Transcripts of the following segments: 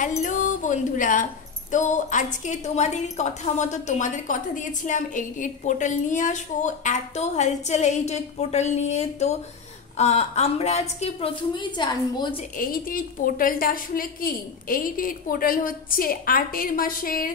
Hello বন্ধুরা। তো আজকে তোমাদের কথা মতো তোমাদের কথা দিয়েছিলাম 88 পোর্টাল নিয়ে আসবো। এত হালচাল 88 পোর্টাল নিয়ে। তো আমরা আজকে প্রথমেই জানবো যে 88 পোর্টালটা আসলে কি। 88 পোর্টাল হচ্ছে 8 মাসের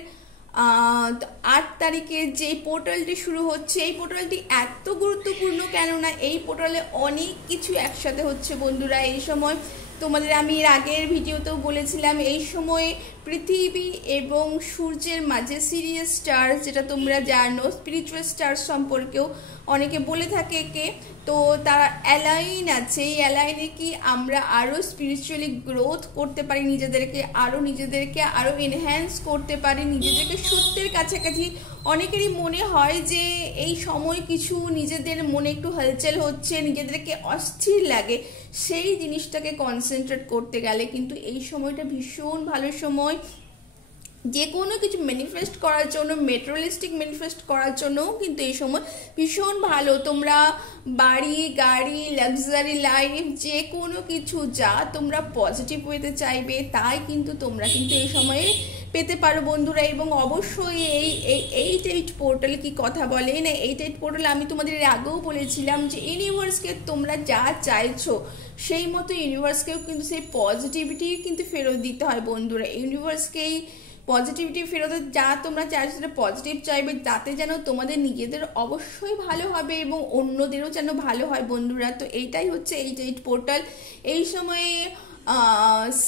8 তারিখে যে পোর্টালটি শুরু হচ্ছে। এই পোর্টালটি এত গুরুত্বপূর্ণ কেননা এই পোর্টালে অনেক কিছু একসাথে হচ্ছে বন্ধুরা। এই সময় তোমাদের আমি এর আগের ভিডিওতেও বলেছিলাম, এই সময়ে পৃথিবী এবং সূর্যের মাঝে সিরিয়াস স্টার, যেটা তোমরা জানো, স্পিরিচুয়াল স্টার সম্পর্কেও অনেকে বলে থাকে কে। তো তারা অ্যালাইন আছে। এই অ্যালাইনে কি আমরা আরও স্পিরিচুয়ালি গ্রোথ করতে পারি, নিজেদেরকে আরও এনহ্যান্স করতে পারি, নিজেদেরকে সত্যের কাছাকাছি। অনেকেরই মনে হয় যে এই সময় কিছু নিজেদের মনে একটু হালচাল হচ্ছে, নিজেদেরকে অস্থির লাগে, সেই জিনিসটাকে কনসেন্ট্রেট করতে গেলে কিন্তু এই সময়টা ভীষণ ভালো সময়। যে কোনো কিছু ম্যানিফেস্ট করার জন্য, মেটেরিয়ালিস্টিক ম্যানিফেস্ট করার জন্যও কিন্তু এই সময় ভীষণ ভালো। তোমরা বাড়ি, গাড়ি, লাক্সারি লাইফ, যে কোনো কিছু যা তোমরা পজিটিভ ওয়েতে চাইবে তাই কিন্তু তোমরা কিন্তু এই সময়ে পেতে পারো বন্ধুরা। এবং অবশ্যই এই 88 পোর্টাল কি কথা বলে না। 88 পোর্টাল আমি তোমাদের এর আগেও বলেছিলাম যে ইউনিভার্সকে তোমরা যা চাইছো সেই মতো ইউনিভার্সকেও কিন্তু সেই পজিটিভিটি কিন্তু ফেরত দিতে হয় বন্ধুরা। ইউনিভার্সকেই পজিটিভিটি ফেরত, যা তোমরা চাইছো সেটা পজিটিভ চাইবে, তাতে যেন তোমাদের নিজেদের অবশ্যই ভালো হবে এবং অন্যদেরও যেন ভালো হয় বন্ধুরা। তো এইটাই হচ্ছে 88 পোর্টাল। এই সময়ে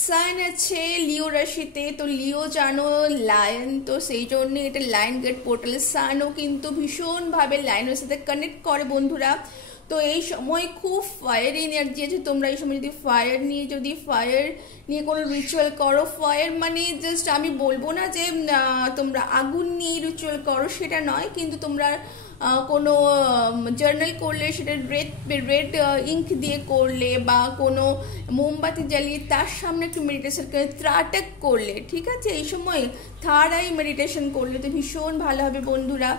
সান আছে লিও রাশিতে। তো লিও জানো লায়ন, তো সেই জন্য এটা লায়ন গেট পোর্টাল। সানও কিন্তু ভীষণভাবে লায়নের সাথে কানেক্ট করে বন্ধুরা। তো এই সময় খুব ফায়ার এনার্জি আছে। তোমরা এই সময় যদি ফায়ার নিয়ে কোনো রিচুয়াল করো, ফায়ার মানে জাস্ট আমি বলবো না যে তোমরা আগুন নিয়ে রিচুয়াল করো, সেটা নয়, কিন্তু তোমরা কোনো জার্নাল করলে সেটা রেড ইঙ্ক দিয়ে করলে, বা কোনো মোমবাতি জ্বালিয়ে তার সামনে একটু মেডিটেশন করে ত্রাটক করলে, ঠিক আছে, এই সময় থার্ড আই মেডিটেশন করলে তো ভীষণ ভালো হবে বন্ধুরা।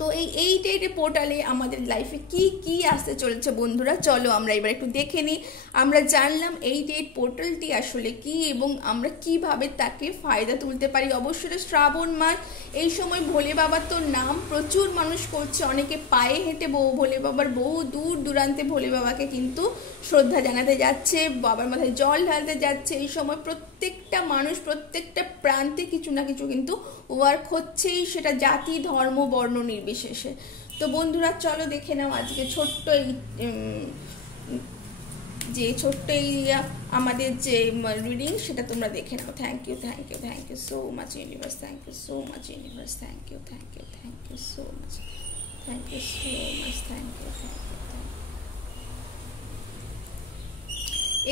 তো এই 88 পোর্টালে আমাদের লাইফে কি কি আসতে চলেছে বন্ধুরা, চলো আমরা এবার একটু দেখে নিই। আমরা জানলাম 88 পোর্টালটি আসলে কি এবং আমরা কিভাবে তাকে ফায়দা তুলতে পারি। অবশ্যই শ্রাবণ মাস, এই সময় ভোলে বাবার তো নাম প্রচুর মানুষ করছে, অনেকে পায়ে হেঁটে ভোলে বাবার বহু দূর দূরান্তে ভোলে বাবাকে কিন্তু শ্রদ্ধা জানাতে যাচ্ছে, বাবার মাথায় জল ঢালতে যাচ্ছে। এই সময় প্রত্যেকটা মানুষ প্রত্যেকটা প্রান্তে কিছু না কিছু কিন্তু ওয়ার্ক হচ্ছেই, সেটা জাতি, ধর্ম, বর্ণ নির্বিশেষে। তো বন্ধুরা চলো দেখে নাও আজকে ছোট্ট এই আমাদের যে রিডিং, সেটা তোমরা দেখে নাও। Thank you so much universe, thank you so much universe, thank you so much, thank you so much, thank you.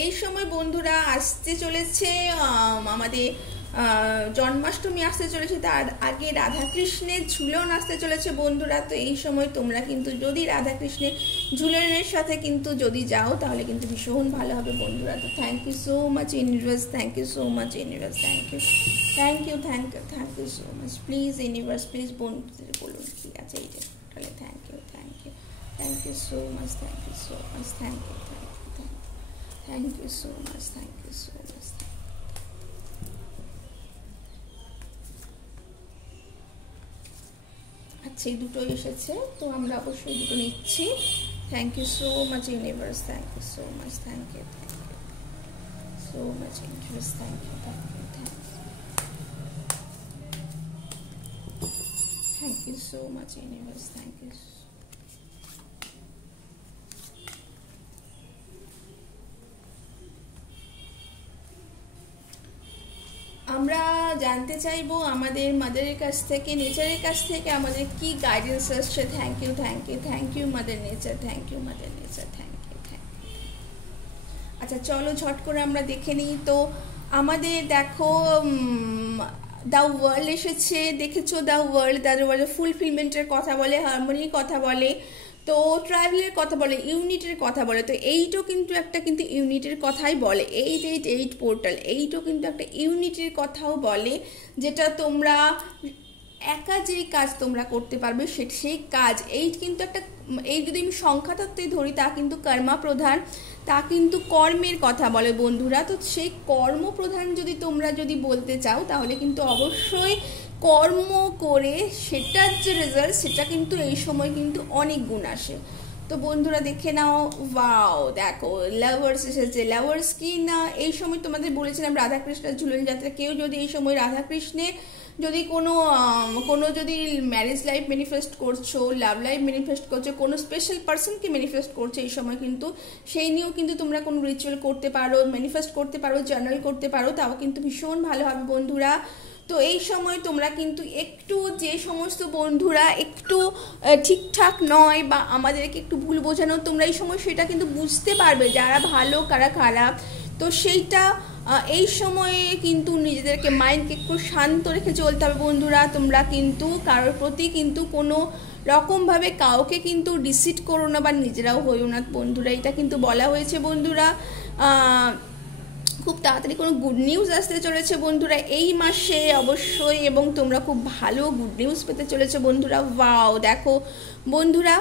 এই সময় বন্ধুরা আসতে চলেছে আমাদের জন্মাষ্টমী আসতে চলেছে, তার আগে রাধাকৃষ্ণের ঝুলন আসতে চলেছে বন্ধুরা। তো এই সময় তোমরা কিন্তু যদি রাধাকৃষ্ণের ঝুলনের সাথে কিন্তু যদি যাও তাহলে কিন্তু ভীষণ ভালো হবে বন্ধুরা। তো thank you so much universe, thank you so much universe, thank you so much. Please universe, please বন্ধুদের বলুন কি আছে এইটা তাহলে। Thank you so much, thank you so much, thank you so much, thank you so much. আচ্ছা, এই দুটো এসেছে, তো আমরা অবশ্যই দুটো নিচ্ছি। Thank you so much universe, thank you so much, thank you so much universe, thank you so much universe, thank you. আমরা জানতে চাইবো আমাদের মাদারের কাছ থেকে, নেচারের কাছ থেকে আমাদের কি গাইডেন্স আসছে। Thank you mother nature, thank you mother nature, thank you. আচ্ছা চলো ঝট করে আমরা দেখে নিই। তো আমাদের দেখো দ্য ওয়ার্ল্ড এসেছে, দেখেছো দ্য ওয়ার্ল্ড ফুলফিলমেন্টের কথা বলে, হারমোনির কথা বলে, তো ট্রাভেলের কথা বলে, ইউনিটের কথা বলে। তো এইটাও কিন্তু একটা কিন্তু ইউনিটের কথাই বলে। 88 পোর্টাল এইটাও কিন্তু একটা ইউনিটের কথাও বলে, যেটা তোমরা একা যেই কাজ তোমরা করতে পারবে সেই কাজ। এই কিন্তু একটা, এই যদি আমি সংখ্যাতত্ত্বে ধরি তা কিন্তু কর্মা প্রধান। তা কিন্তু কর্মের কথা বলে বন্ধুরা। তো সেই কর্মপ্রধান যদি তোমরা যদি বলতে চাও তাহলে কিন্তু অবশ্যই কর্ম করে সেটার যে রেজাল্ট সেটা কিন্তু এই সময় কিন্তু অনেক গুণ আসে। তো বন্ধুরা দেখে নাও, ওয়াও দেখো লাভার্স এসেছে। লাভার্স কি না, এই সময় তোমাদের বলেছিলাম রাধাকৃষ্ণের ঝুলন যাত্রা, কেউ যদি এই সময় রাধাকৃষ্ণে যদি কোনো যদি ম্যারেজ লাইফ ম্যানিফেস্ট করছো, লাভ লাইফ ম্যানিফেস্ট করছো, কোনো স্পেশাল পার্সনকে ম্যানিফেস্ট করছো এই সময় কিন্তু সেই নিয়েও কিন্তু তোমরা কোনো রিচুয়াল করতে পারো, ম্যানিফেস্ট করতে পারো, জার্নাল করতে পারো, তাও কিন্তু ভীষণ ভালো হবে বন্ধুরা। তো এই সময় তোমরা কিন্তু একটু যে সমস্ত বন্ধুরা একটু ঠিকঠাক নয় বা আমাদেরকে একটু ভুল বোঝানো, তোমরা এই সময় সেটা কিন্তু বুঝতে পারবে যারা ভালো কারা খারাপ। তো সেইটা এই সময়ে কিন্তু নিজেদেরকে মাইন্ডকে একটু শান্ত রেখে চলতে হবে বন্ধুরা। তোমরা কিন্তু কারোর প্রতি কিন্তু কোনো রকমভাবে কাউকে কিন্তু ডিসিট করো না বা নিজেরাও হইও না বন্ধুরা, এটা কিন্তু বলা হয়েছে বন্ধুরা। খুব তাড়াতাড়ি কোনো গুড নিউজ আসতে চলেছে বন্ধুরা এই মাসে অবশ্যই, এবং তোমরা খুব ভালো গুড নিউজ পেতে চলেছে বন্ধুরা। ওয়াও দেখো বন্ধুরা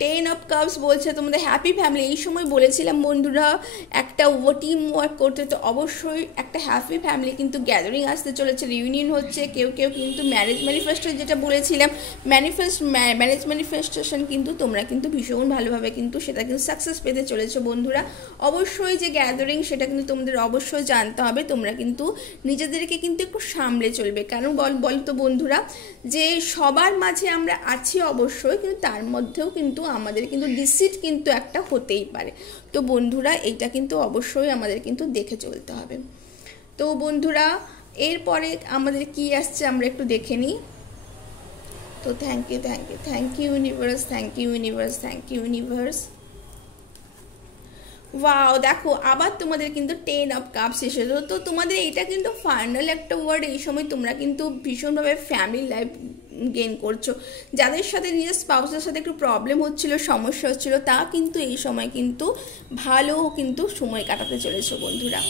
10 অফ কাপস বলছে তোমাদের হ্যাপি ফ্যামিলি। এই সময় বলেছিলাম বন্ধুরা একটা টিম ওয়ার্ক করতে, তো অবশ্যই একটা হ্যাপি ফ্যামিলি কিন্তু গ্যাদারিং আসতে চলেছে, রিউনিয়ন হচ্ছে। কেউ কেউ কিন্তু ম্যারেজ ম্যানিফেস্টো যেটা বলেছিলাম ম্যারেজ ম্যানিফেস্টেশন কিন্তু তোমরা কিন্তু ভীষণ ভালোভাবে কিন্তু সেটা কিন্তু সাকসেস পেতে চলেছে বন্ধুরা। অবশ্যই যে গ্যাদারিং সেটা কিন্তু তোমাদের অবশ্যই জানতে হবে, তোমরা কিন্তু নিজেদেরকে কিন্তু একটু সামলে চলবে। কারণ বলতো বন্ধুরা যে সবার মাঝে আমরা আছি অবশ্যই, কিন্তু তার মধ্যেও কিন্তু আমাদের কিন্তু ডিসিট কিন্তু একটা হতেই পারে। তো বন্ধুরা এইটা কিন্তু অবশ্যই আমাদের কিন্তু দেখে চলতে হবে। তো বন্ধুরা এরপরে আমাদের কি আসছে আমরা একটু দেখে নিই। তো thank you universe, thank you universe, thank you universe. Wow দেখো আবার তোমাদের কিন্তু 10 অফ কাপস এসেছে। তো তোমাদের এটা কিন্তু ফাইনাল একটা ওয়ার্ড। এই সময় তোমরা কিন্তু ভীষণভাবে ফ্যামিলি লাইফ গেইন করছো। যাদের সাথে নিজের স্পাউসের সাথে একটু প্রবলেম হচ্ছিল, সমস্যা হচ্ছিল, তা কিন্তু এই সময় কিন্তু ভালো কিন্তু সময় কাটাতে চলেছো বন্ধুরা।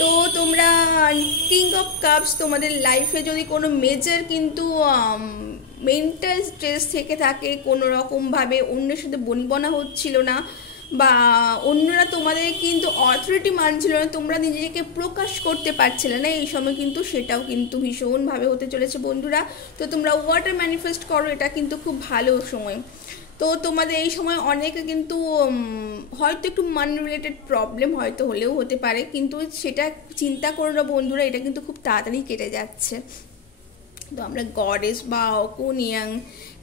তো তোমরা কিং অফ কাপস, তোমাদের লাইফে যদি কোনো মেজর কিন্তু মেন্টাল স্ট্রেস থেকে থাকে, কোনো রকমভাবে অন্যের সাথে বনিবনা হচ্ছিল না বা অন্যরা তোমাদের কিন্তু অথরিটি মানছিল না, তোমরা নিজেকে প্রকাশ করতে পারছিলে না, এই সময় কিন্তু সেটাও কিন্তু ভীষণভাবে হতে চলেছে বন্ধুরা। তো তোমরা ওয়াটার ম্যানিফেস্ট করো, এটা কিন্তু খুব ভালো সময়। তো তোমাদের এই সময় অনেকে কিন্তু হয়তো একটু মানি রিলেটেড প্রবলেম হয়তো হলেও হতে পারে, কিন্তু সেটা চিন্তা করো না বন্ধুরা, এটা কিন্তু খুব তাড়াতাড়ি কেটে যাচ্ছে। তো আমরা গডেস বা কোনিয়াং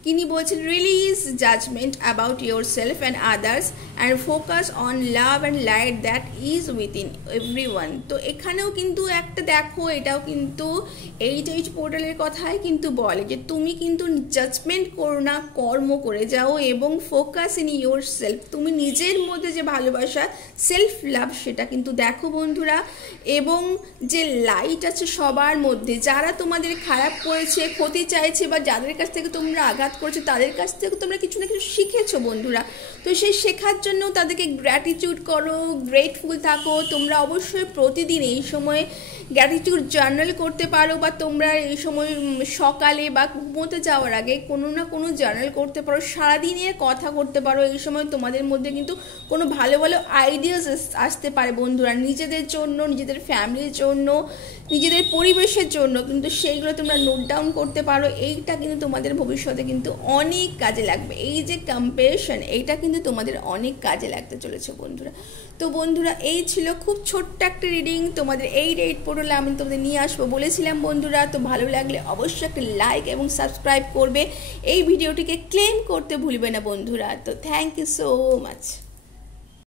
কিনি বলছেন release judgement about yourself and others and focus on love and light that is within everyone. তো এখানেও কিন্তু একটা দেখো, এটাও কিন্তু এইচ পোর্টালের কথাই কিন্তু বলে যে তুমি কিন্তু জাজমেন্ট করো না, কর্ম করে যাও এবং ফোকাস ইন ইয়োর সেলফ, তুমি নিজের মধ্যে যে ভালোবাসা সেলফ লাভ সেটা কিন্তু দেখো বন্ধুরা। এবং যে লাইট আছে সবার মধ্যে, যারা তোমাদের খারাপ করেছে, ক্ষতি চাইছে বা যাদের কাছ থেকে তোমরা আঘাত করছো তাদের কাছ থেকে তোমরা কিছু না কিছু শিখেছো বন্ধুরা। তো সেই শেখার জন্য তাদেরকে গ্র্যাটিটিউড করো, গ্রেটফুল থাকো। তোমরা অবশ্যই প্রতিদিন এই সময়ে গ্র্যাটিটিউড জার্নাল করতে পারো, বা তোমরা এই সময় সকালে বা ঘুমোতে যাওয়ার আগে কোনো না কোনো জার্নাল করতে পারো, সারাদিনের কথা করতে পারো। এই সময় তোমাদের মধ্যে কিন্তু কোনো ভালো ভালো আইডিয়াস আসতে পারে বন্ধুরা, নিজেদের জন্য, নিজেদের ফ্যামিলির জন্য, নিজেদের পরিবেশের জন্য, কিন্তু সেইগুলো তোমরা নোট ডাউন করতে পারো। এইটা কিন্তু তোমাদের ভবিষ্যতে কিন্তু অনেক কাজে লাগবে। এই যে কম্প্যাশন, এইটা কিন্তু তোমাদের অনেক কাজে লাগতে চলেছে বন্ধুরা। তো বন্ধুরা এই ছিল খুব ছোট্ট একটা রিডিং, তোমাদের এই রেট পড়লে আমি তোমাদের নিয়ে আসবো বলেছিলাম বন্ধুরা। তো ভালো লাগলে অবশ্যই একটা লাইক এবং সাবস্ক্রাইব করবে, এই ভিডিওটিকে ক্লেম করতে ভুলবে না বন্ধুরা। তো থ্যাংক ইউ সো মাচ।